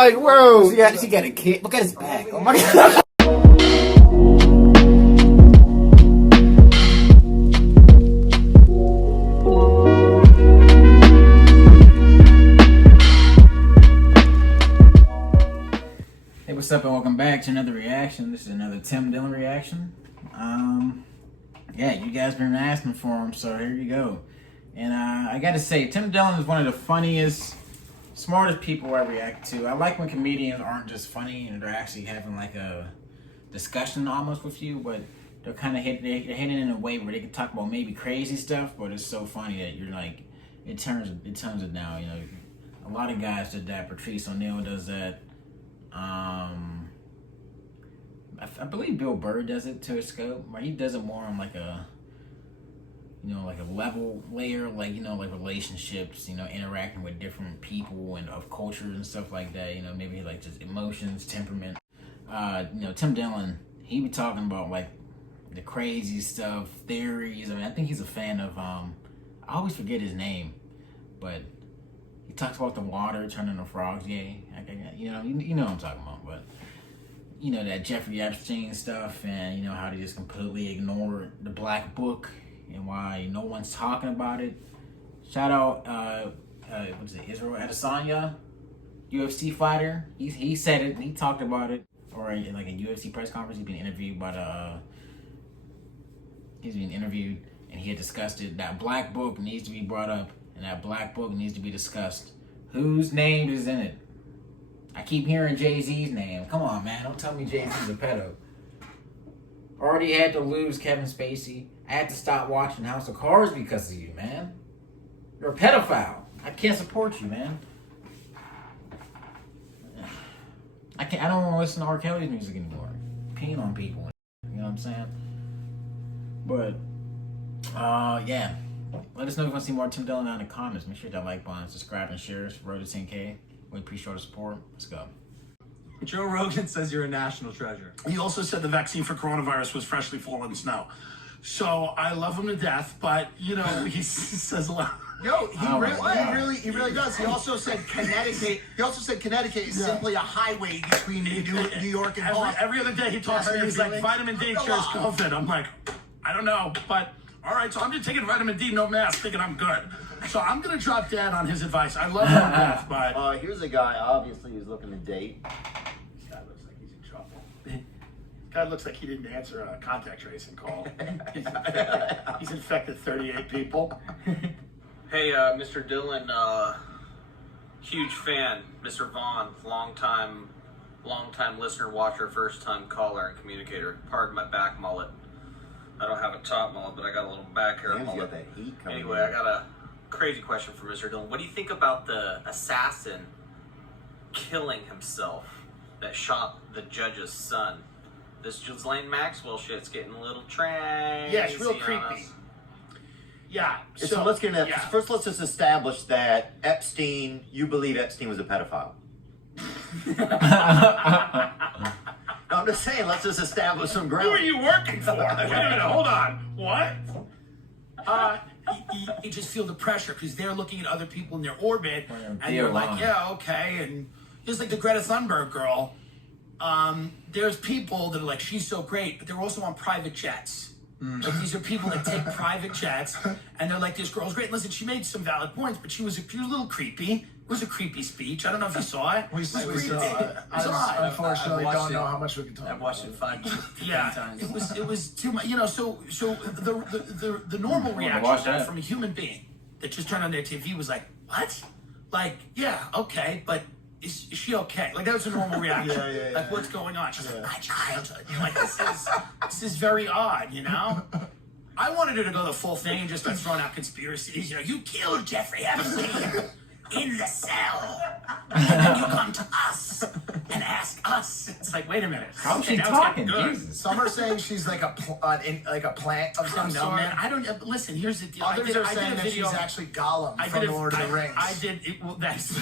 like, bro, yeah, she got a kid. Look at his back. Oh my god. Hey, what's up, and welcome back to another reaction. This is another Tim Dillon reaction. Yeah, you guys been asking for him, so here you go. And I gotta say, Tim Dillon is one of the funniest, smartest people I react to. I like when comedians aren't just funny and they're actually having like a discussion almost with you, but they're kind of they're hitting in a way where they can talk about maybe crazy stuff, but it's so funny that you're like, it turns it down. You know, a lot of guys did that. Patrice O'Neal does that. I believe Bill Burr does it to a scope, where he does it more on like a, you know, like a level layer, like, you know, like relationships, you know, interacting with different people and of cultures and stuff like that, you know, maybe like just emotions, temperament. You know, Tim Dillon, he be talking about like the crazy stuff, theories. I mean, I think he's a fan of, I always forget his name, but he talks about the water turning the frogs gay. You know what I'm talking about, but you know, that Jeffrey Epstein stuff, and you know how they just completely ignore the Black Book and why no one's talking about it. Shout out, what is it, Israel Adesanya, UFC fighter. He said it. He talked about it, or in like a UFC press conference, he's been interviewed and he had discussed it. That Black Book needs to be brought up, and that Black Book needs to be discussed. Whose name is in it? I keep hearing Jay-Z's name. Come on, man. Don't tell me Jay-Z's a pedo. Already had to lose Kevin Spacey. I had to stop watching House of Cards because of you, man. You're a pedophile. I can't support you, man. I don't want to listen to R. Kelly's music anymore. Peeing on people. You know what I'm saying? But, yeah. Let us know if you want to see more Tim Dillon down in the comments. Make sure that like button, subscribe, and share us. Road to 10K. We appreciate the support. Let's go. Joe Rogan says you're a national treasure. He also said the vaccine for coronavirus was freshly fallen snow. So I love him to death, but you know, he says a lot. Yo, he really does. He also said Connecticut. He also said Connecticut is simply a highway between New York and Boston. Every other day he talks to me. He's like, vitamin D cures COVID. I'm like, I don't know, but all right. So I'm just taking vitamin D, no mask, thinking I'm good. So I'm gonna drop dead on his advice. I love him to death, but here's a guy obviously who's looking to date. This guy looks like he's in trouble. This guy looks like he didn't answer a contact tracing call. He's infected 38 people. Hey, Mr. Dillon, huge fan. Mr. Vaughn, long time listener, watcher, first time caller and communicator. Pardon my back mullet. I don't have a top mullet, but I got a little back hair mullet. That heat coming Anyway, in. I got a crazy question for Mr. Dillon. What do you think about the assassin killing himself that shot the judge's son? This Ghislaine Maxwell shit's getting a little crazy. Yeah, it's real creepy. Yeah. So let's get into that. Yeah. First, let's just establish that Epstein, you believe Epstein was a pedophile. No, I'm just saying, let's just establish some ground. Who are you working for? Wait a minute, hold on. What? You just feel the pressure because they're looking at other people in their orbit, and you're like, yeah, okay. And just like the Greta Thunberg girl, there's people that are like, she's so great, but they're also on private jets. Like, these are people that take private jets, and they're like, this girl's great. Listen, she made some valid points, but she was a little creepy. It was a creepy speech. I don't know if you saw it. We saw it. Unfortunately, don't know how much we can talk about. I've watched it 5 times. It was too much. You know, so the normal reaction from a human being that just turned on their TV was like, what? Like, yeah, okay, but is she okay? Like, that was a normal reaction. Like, what's going on? She's like, my childhood. You're like, this is very odd, you know? I wanted her to go the full thing and just start throwing out conspiracies. You know, you killed Jeffrey Epstein in the cell. And then you come to us and ask us It's like, wait a minute. How's she now it's getting talking? good. Jesus. Some are saying she's like a plant of some No, sort. man. I don't. Listen, here's the deal. Others are I saying did a that video. she's actually Gollum from The Lord of the Rings. I did it. Well, that's.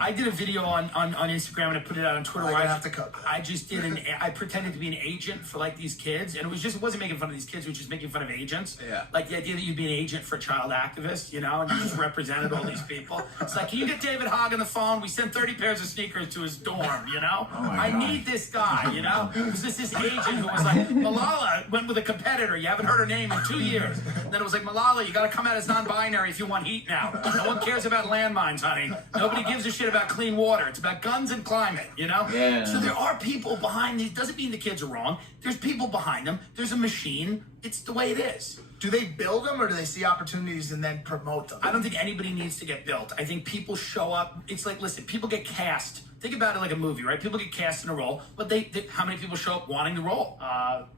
I did a video on Instagram and I put it out on Twitter. Like, where I have to cook. I just did I pretended to be an agent for like these kids, and it wasn't making fun of these kids. It was just making fun of agents. Yeah. Like the idea that you'd be an agent for a child activist, you know, and you just represented all these people. It's like, can you get David Hogg on the phone? We sent 30 pairs of sneakers to his dorm, you know. my I God. need this guy, you know. It was this agent who was like, Malala went with a competitor. You haven't heard her name in 2 years. And then it was like, Malala, you got to come out as non-binary if you want heat now. No one cares about landmines, honey. Nobody gives a shit about clean water. It's about guns and climate, you know? Yeah. So there are people behind these. Doesn't mean the kids are wrong. There's people behind them. There's a machine. It's the way it is. Do they build them or do they see opportunities and then promote them? I don't think anybody needs to get built. I think people show up. It's like, listen, people get cast. Think about it like a movie, right? People get cast in a role, but how many people show up wanting the role?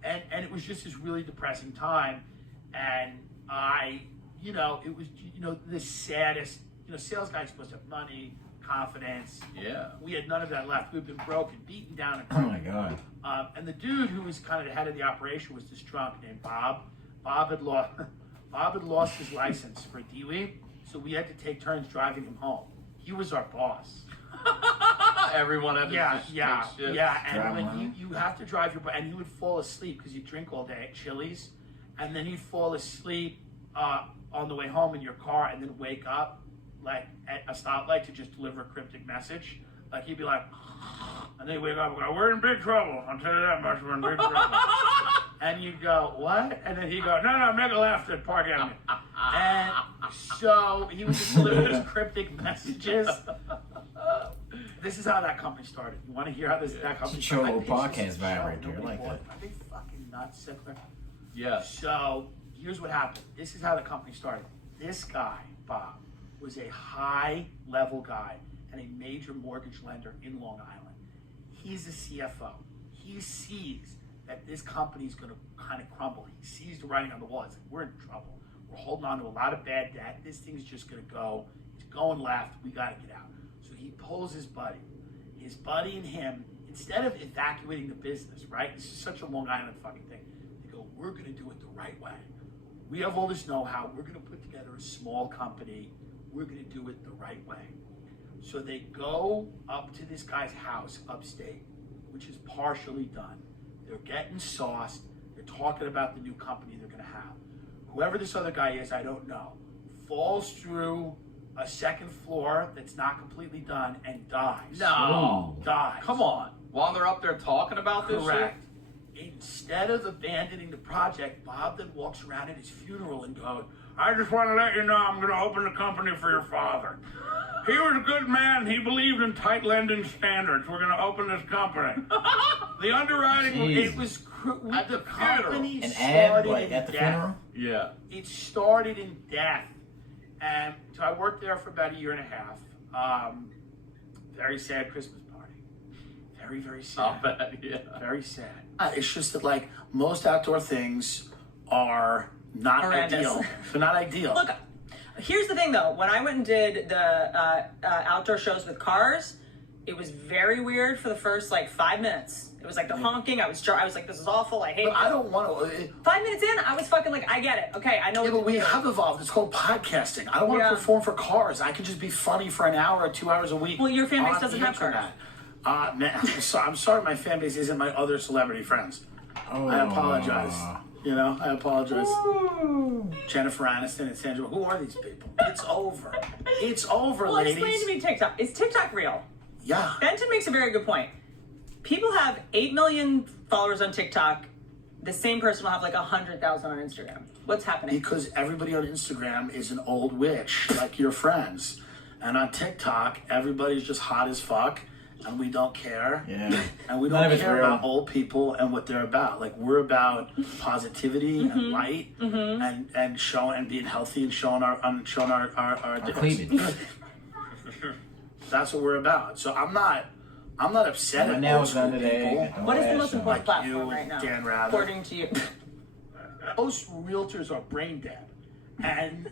And it was just this really depressing time. And it was, the saddest, sales guys supposed to have money, confidence. Yeah. We had none of that left. We'd been broken, beaten down. Oh my God. And the dude who was kind of the head of the operation was this drunk named Bob. Bob had lost his license for DWI, so we had to take turns driving him home. He was our boss. Everyone had to just take shit. Yeah. And Drive when home. you have to drive your, and he would fall asleep because you drink all day at Chili's, and then he'd fall asleep on the way home in your car, and then wake up like at a stoplight to just deliver a cryptic message. Like he'd be like, and then he'd wake up and go, "We're in big trouble. I'll tell you that much. We're in big trouble." And you go, "What?" And then he'd go, "No, make a left at Park Avenue." And so he would just deliver these cryptic messages. This is how that company started. You want to hear how that company Show a started? little podcast vibe right there. I like that. Are they fucking nuts, Sickler? Yeah. So here's what happened. This is how the company started. This guy, Bob, was a high-level guy and a major mortgage lender in Long Island. He's a CFO. He sees that this company's going to kind of crumble. He sees the writing on the wall. It's like, we're in trouble. We're holding on to a lot of bad debt. This thing's just going to go. It's going left. We got to get out. So he pulls his buddy. His buddy and him, instead of evacuating the business, right? This is such a Long Island fucking thing. They go, we're going to do it the right way. We have all this know-how. We're going to put together a small company. We're going to do it the right way. So they go up to this guy's house upstate, which is partially done. They're getting sauced. They're talking about the new company they're going to have. Whoever this other guy is, I don't know, falls through a second floor that's not completely done and dies. No. Dies. Come on. While they're up there talking about this Correct. Instead of abandoning the project, Bob then walks around at his funeral and goes, "I just want to let you know I'm going to open the company for your father. He was a good man. He believed in tight lending standards. We're going to open this company." The underwriting, Jeez. it was At the the company An ad started like in at the death. funeral? shit? Yeah. It started in death. And so I worked there for about a year and a half. Very sad Christmas party. Very, very sad. Not bad. Yeah. Very sad. It's just that, like, most outdoor things are not Horrendous. ideal. They're not ideal. Look, here's the thing though. When I went and did the outdoor shows with cars, it was very weird for the first like 5 minutes. It was like the honking. I was like, this is awful. I hate But I it. don't want to. 5 minutes in, I was fucking like, I get it. Okay, I know Yeah, what but we to do. have evolved. It's called podcasting. I don't want to Yeah. perform for cars. I can just be funny for an hour or 2 hours a week. Well, your fan base on doesn't the have cars. internet. Man, I'm sorry my fan base isn't my other celebrity friends. Oh. I apologize. I apologize. Jennifer Aniston and Sandra. Who are these people? It's over. It's over, Well, ladies. explain to me TikTok. Is TikTok real? Yeah. Benton makes a very good point. People have 8 million followers on TikTok. The same person will have like 100,000 on Instagram. What's happening? Because everybody on Instagram is an old witch, like your friends. And on TikTok, everybody's just hot as fuck, and we don't care. Yeah. And we None of don't it's care real. about old people and what they're about. Like, we're about positivity and light and showing and being healthy and showing our dicks. Cleavage. That's what we're about. So I'm not upset My at nails old school done today. people. Got the What is the last most one. important Like platform you, right now? Dan Rather. According to you. Most realtors are brain dead, and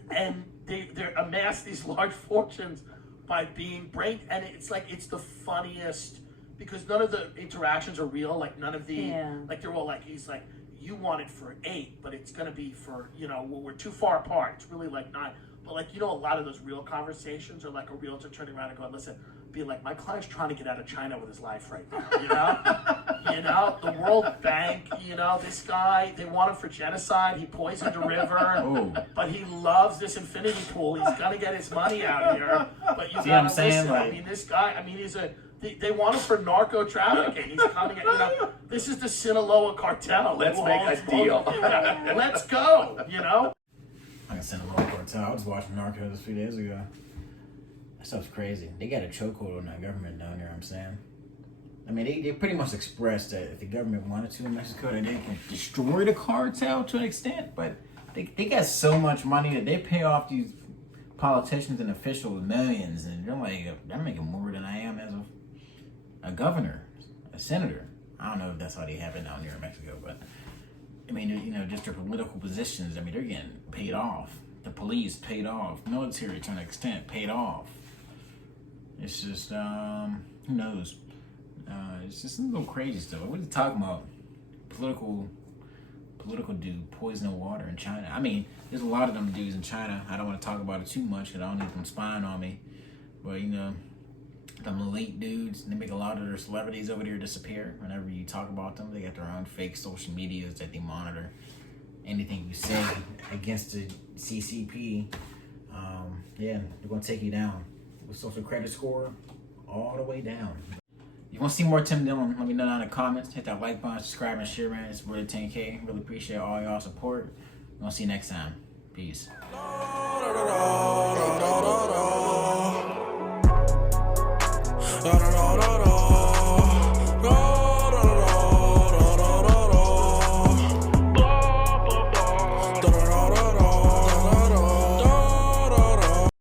they amass these large fortunes by being brain. And it's like it's the funniest because none of the interactions are real. Like none of the Yeah. like they're all like he's like you want it for 8, but it's gonna be for we're too far apart. It's really like 9. But like a lot of those real conversations are like a realtor turning around and going, listen, be like, my client's trying to get out of China with his life right now. The World Bank, this guy, they want him for genocide. He poisoned a river, but he loves this infinity pool. He's gonna get his money out here. But you gotta listen. Like, I mean, this guy. I mean, they want him for narco trafficking. He's coming at this is the Sinaloa cartel. Let's make a deal. Let's go. Like a Sinaloa cartel. I was watching Narcos a few days ago. That stuff's crazy. They got a chokehold on that government down there, I'm saying. I mean, they pretty much expressed that if the government wanted to in Mexico, that they can destroy the cartel to an extent, but they got so much money that they pay off these politicians and officials millions, and they're like, I'm making more than I am as a governor, a senator. I don't know if that's how they have it down here in Mexico, but I mean, just their political positions, I mean, they're getting paid off. The police paid off. Military, to an extent, paid off. It's just, who knows? It's just some little crazy stuff. What are you talking about? Political dude poisoning water in China. I mean, there's a lot of them dudes in China. I don't want to talk about it too much because I don't need them spying on me. But, them elite dudes, they make a lot of their celebrities over there disappear. Whenever you talk about them, they got their own fake social medias that they monitor. Anything you say against the CCP, they're going to take you down. With social credit score, all the way down. If you want to see more Tim Dillon, let me know down in the comments. Hit that like button, subscribe, and share, man. It's worth 10K. Really appreciate all y'all support. We'll see you next time. Peace. Da da da da da.